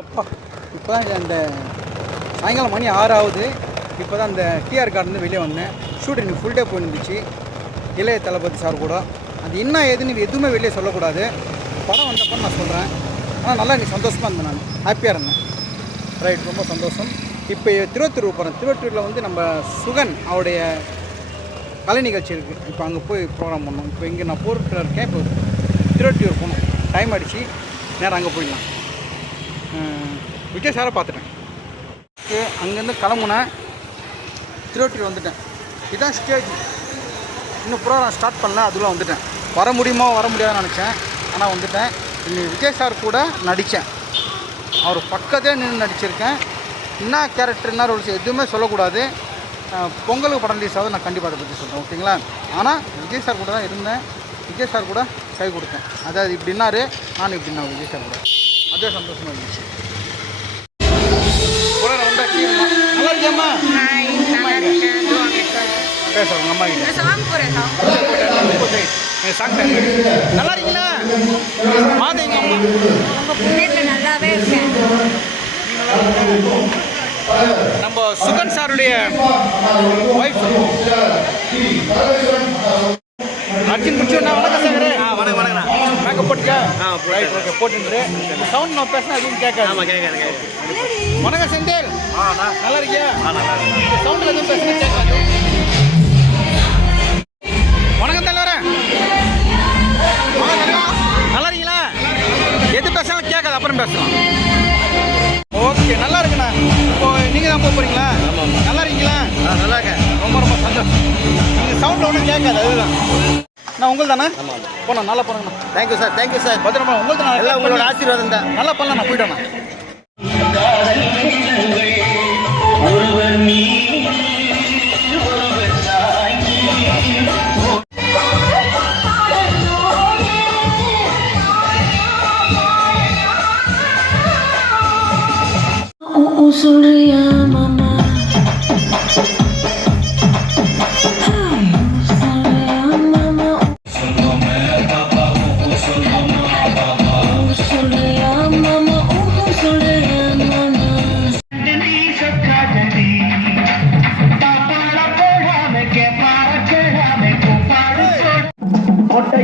அப்பா இப்போ தான் அந்த சாயங்காலம் மணி ஆறு ஆகுது இப்போ தான் அந்த டிஆர் கார்டு வெளியே வந்தேன். ஷூட்டிங் ஃபுல் டே போயிருந்துச்சு. இளைய தளபதி சார் கூட. அது என்ன ஏதுன்னு எதுவுமே வெளியே சொல்லக்கூடாது. படம் வந்தப்போ நான் சொல்கிறேன் ஆனால் நல்லா இன்னைக்கு சந்தோஷமாக இருந்தேன் நான். ஹாப்பியாக இருந்தேன். ரைட் ரொம்ப சந்தோஷம். இப்போ திருவத்தூர் போகிறேன் திருவத்தூரில் வந்து நம்ம சுகன் அவருடைய கலை நிகழ்ச்சி இருக்குது இப்போ அங்கே போய் ப்ரோக்ராம் பண்ணோம். இப்போ இங்கே நான் போர்ட்டில் இருக்கேன் இப்போ திருவட்டியூர் போகணும். டைம் ஆகிடுச்சு நேரம் அங்கே போயிடலாம். விஜய் சாரை பார்த்துட்டேன். ஓகே அங்கேருந்து கிளம்புனேன். திருவட்டியூர் வந்துட்டேன். இதுதான் ஸ்டேஜ் இன்னும் ப்ரோக்ராம் ஸ்டார்ட் பண்ணல அதுக்குள்ளே வந்துட்டேன். வர முடியுமோ வர முடியாதுன்னு நினச்சேன். ஆனால் வந்துட்டேன். இன்னைக்கு விஜய் சார் கூட நடித்தேன் அவர் பக்கத்தே நின்று நடிச்சிருக்கேன். என்ன கேரக்டர் என்ன ரோல்ஸ் எதுவுமே சொல்லக்கூடாது. பொங்கலுக்கு படம் ரிலீஸ் ஆகுது நான் கண்டிப்பாக அதை பற்றி சொல்கிறேன் ஓகேங்களா? ஆனால் விஜய் சார் கூட தான் இருந்தேன். விஜய் சார் கூட கை கொடுத்தேன். அதாவது இப்படின்னாரு நான் இப்படின்னா விஜய் சார் கூட. அதே சந்தோஷமாக இருந்துச்சு. நல்லா இருக்கியாம்மா? உங்கள் அம்மா கிட்ட. நல்லா இருக்கீங்களா? மாதம் எங்கள் அம்மா. உங்க புண்ணியத்துல நல்லாவே இருக்கேன். நம்ம சுகன் சாருடைய ஒய்ஃப் அர்ஜுன் முடிச்சோன்னா வணக்கம் சார் ஆ வணக்கம் வணக்கண்ணா மேக்கப் போட்டுக்க ஆ, ரைட் ஓகே போட்டுட்டு சவுண்ட் நான் பேசினா எதுவும் கேட்காது. ஆமாம் கேட்குறேன் வணக்கம் செந்தில். நல்லா இருக்கியா? ஆ நல்லா இருக்கேன். சவுண்டில் எதுவும் பேசினா கேட்காது. வணக்கம் தலைவரே. நல்லா இருக்கீங்களா? எது பேசினாலும் கேட்காது அப்புறம் பேசலாம். ஓகே நல்லா இருக்குண்ணா. இப்போ நீங்கள் தான் போக போகிறீங்களா. நல்லா இருக்கீங்களா? நல்லா இருக்கேன். ரொம்ப ரொம்ப சந்தோஷம். நீங்கள் சவுண்ட் ஒன்றும் கேட்காது அதுதான். நான் உங்கள் தானே போண்ணா நல்லா போனேங்கண்ணா thank you sir thank you sir பத்திரமா உங்கள் தானே எல்லாம் உங்களோட ஆசீர்வாதம் தான். நல்லா பண்ணலாம் நான் போயிட்டேண்ணா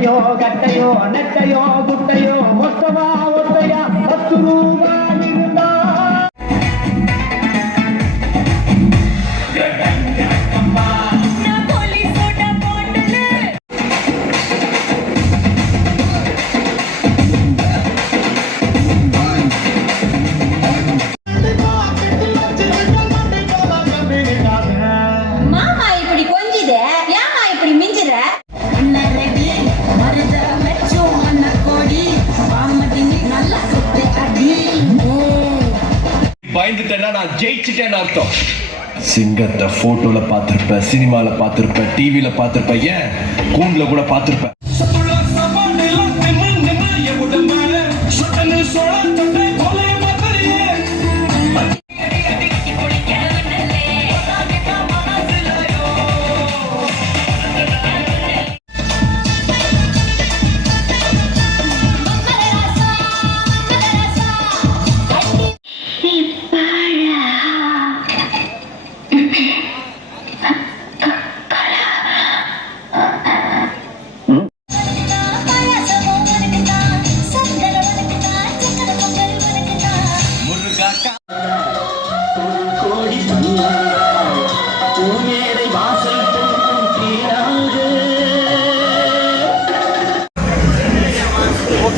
గుట్టయో గట్టయో నట్టయో గుట్టయో. நான் ஜெயிச்சுட்டேன்னு அர்த்தம். சிங்கத்தை போட்டோல பார்த்திருப்ப சினிமால பார்த்திருப்ப டிவியில பார்த்திருப்ப ஏன்? கூண்டில் கூட பார்த்திருப்பேன்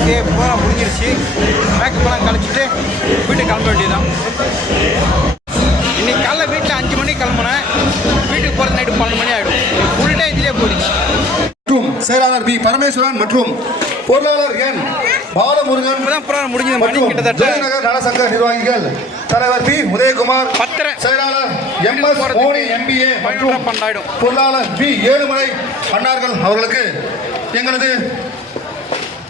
ஓகே ப்ரோக்ராம் முடிஞ்சிருச்சு. மேக்கப்லாம் கழிச்சிட்டு வீட்டுக்கு கிளம்ப வேண்டியதுதான். இன்னைக்கு காலைல வீட்டில் அஞ்சு மணிக்கு கிளம்புனேன். வீட்டுக்கு போகிறது நைட்டு பன்னெண்டு மணி ஆகிடும் ஃபுல் டே இதிலே போயிடுச்சு. மற்றும் செயலாளர் பி பரமேஸ்வரன் மற்றும் பொருளாளர் என் பாலமுருகன் ப்ரோக்ராம் முடிஞ்சது. மற்றும் கிட்டத்தட்ட ஜெயநகர் நலசங்க நிர்வாகிகள் தலைவர் பி உதயகுமார் பத்தரை. செயலாளர் எம் எஸ் மோனி எம்பிஏ மற்றும் பொருளாளர் பி ஏழுமலை அன்னார்கள் அவர்களுக்கு எங்களது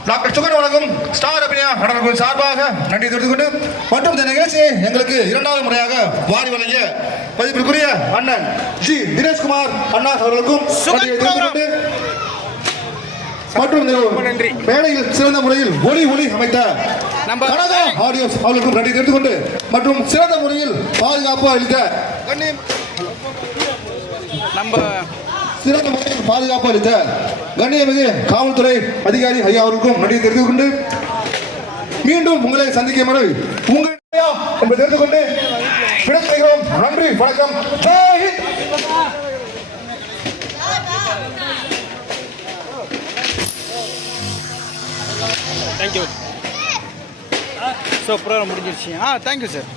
டாக்டர் சுகன் வழங்கும் ஸ்டார் அபிநயா நடனக்குழு சார்பாக நன்றி தெரிவித்துக் கொண்டு மற்றும் இந்த நிகழ்ச்சியை எங்களுக்கு இரண்டாவது முறையாக வாரி வழங்கிய மதிப்பிற்குரிய அண்ணன் ஜி தினேஷ்குமார் அண்ணா அவர்களுக்கும் மற்றும் நன்றி. மேடையில் சிறந்த முறையில் ஒளி ஒளி அமைத்த நம்ம- கனகா ஆடியோஸ் அவர்களுக்கும் நன்றி தெரிந்து கொண்டு மற்றும் சிறந்த முறையில் பாதுகாப்பு அளித்த நம்ம சிறந்த முறையில் பாதுகாப்பு அளித்த கண்ணியமிகு காவல்துறை அதிகாரி ஐயா அவருக்கும் நன்றி தெரிந்து கொண்டு மீண்டும் உங்களை சந்திக்கும் வரை உங்கள் ஐயா என்பதை தெரிந்து கொண்டு விடைபெறுகிறோம். நன்றி வணக்கம். ஜெய் தேங்க்யூ ஸோ ப்ரோக்ராம் முடிஞ்சிருச்சு. ஆ தேங்க்யூ சார்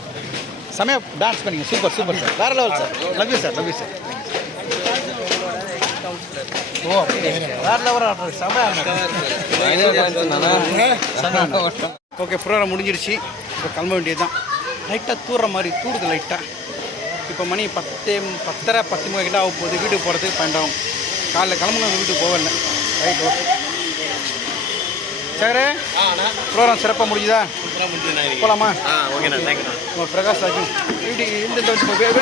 செமையாக டான்ஸ் பண்ணிங்க. சூப்பர் சூப்பர் சார் வேறு level sir love you sir love you sir ஓ வேறு லெவல் ஓகே ப்ரோக்ராம் முடிஞ்சிருச்சு. இப்போ கிளம்ப வேண்டியது தான் லைட்டாக தூடுற மாதிரி தூடுது லைட்டாக இப்போ மணி பத்து பத்தரை பத்து மணி கிட்ட ஆக போகுது. வீட்டுக்கு போகிறதுக்கு பன்னெண்டாகும். காலைல கிளம்புன வீட்டுக்கு போகல ரைட் ஓகே சார் ப்ரோக்ராம் சிறப்பாக முடிஞ்சுதா? போகலாமா ஓ பிரகாஷ் ராஜு இப்படி இந்த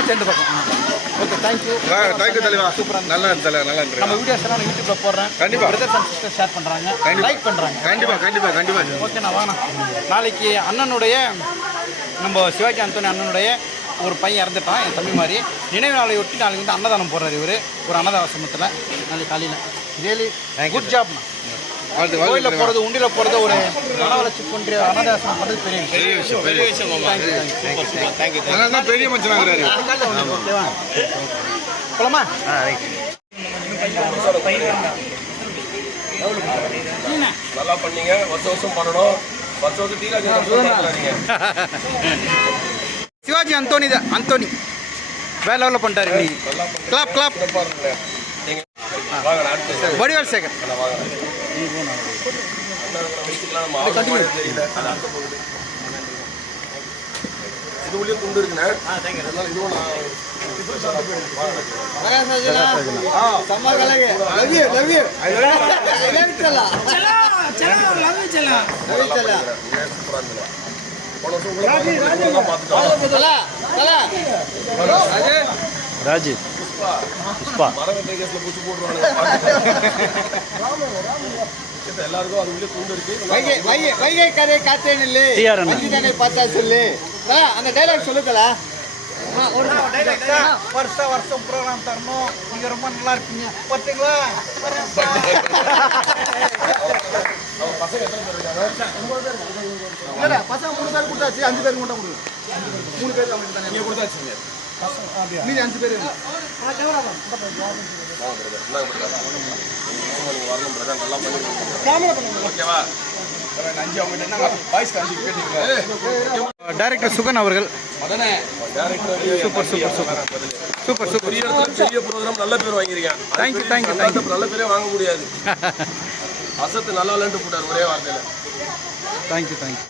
சேர்ந்து பார்ப்போம் ஓகே தேங்க்யூ தேங்க்யூ தலைவா. சூப்பராக நல்லா தலை நல்லா நம்ம வீடியோஸ் எல்லாம் நான் யூடியூப்ல போடுறேன். கண்டிப்பா. பிரதர்ஸ் அண்ட் சிஸ்டர் ஷேர் பண்ணுறாங்க லைக் பண்ணுறாங்க கண்டிப்பா கண்டிப்பா கண்டிப்பா. ஓகே நான் வாங்க நாளைக்கு அண்ணனுடைய நம்ம சிவாஜி அந்தோனி அண்ணனுடைய ஒரு பையன் இறந்துட்டான் என் தம்பி மாதிரி. நினைவு நாளை ஒட்டி நாளைக்கு வந்து அன்னதானம் போடுறாரு இவர். ஒரு அன்னதான சமத்தில் நாளைக்கு காலையில். ரியலி குட் ஜாப் கோயிலில் போகிறது உண்டியில் போகிறது ஒரு மன வளர்ச்சி போன்ற அன்னதாசனம் பண்ணுறது பெரிய விஷயம். பெரிய விஷயம் பெரிய விஷயம் தேங்க்யூ அதனால தான் பெரிய மச்சனாங்கிறாரு ஓகேவா? போலாமா? நல்லா பண்ணீங்க. வருஷம் வருஷம் பண்ணணும். வருஷம் வருஷம் டீலா சிவாஜி அந்தோனி தான் அந்தோனி வேற லெவலில் பண்ணிட்டாரு நீ கிளாப் கிளாப் வாங்க அடுத்து வடிவேல் சேகர். இது உள்ளே துண்டு இருக்குண்ணே அதனால இதுவும் ராஜு இருக்கு வைகை வைகை வைகை கரை காத்தேன் இல்லை. அஞ்சுதானே பார்த்தா சொல்லு. அந்த டைலாக் சொல்லுதல வருஷம் வருஷம் ப்ரோக்ராம் தரணும். நீங்க ரொம்ப நல்லா இருக்கீங்க. பார்த்தீங்களா பசங்க மூணு பேர் கொடுத்தாச்சு அஞ்சு பேர் மட்டும் கொடுங்க. மூணு பேர் நீங்க கொடுத்தாச்சுங்க. மீதி அஞ்சு பேர். வரணும் பிரதர் நல்லா பண்ணிருக்கீங்க ஓகேவா அஞ்சு அவங்க என்ன வாய்ஸ் காஞ்சி கேட்டீங்க டைரக்டர் சுகன் அவர்கள். Super super super super super பெரிய ப்ரோக்ராம் நல்ல பேர் வாங்கியிருக்கேன். You, thank you. நல்ல பேரே வாங்க முடியாது. அசத்து நல்லா இல்லைன்ட்டு போட்டார் ஒரே வார்த்தையில. Thank you thank you